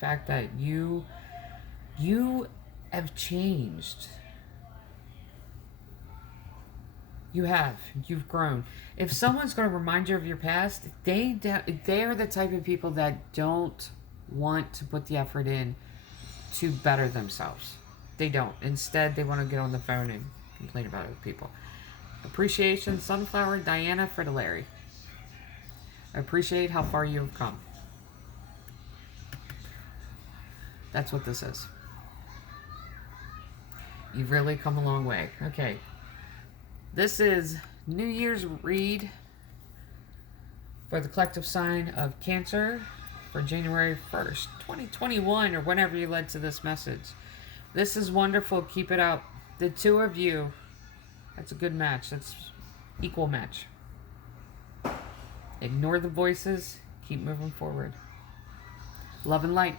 fact that you have changed. You have. You've grown. If someone's going to remind you of your past, they are the type of people that don't want to put the effort in to better themselves. They don't. Instead, they want to get on the phone and complain about other people. Appreciation, Sunflower, Diana, Fritillary. I appreciate how far you have come. That's what this is. You've really come a long way. Okay. This is New Year's read for the collective sign of Cancer for January 1st, 2021, or whenever you led to this message. This is wonderful. Keep it up. The two of you, that's a good match. That's equal match. Ignore the voices. Keep moving forward. Love and light.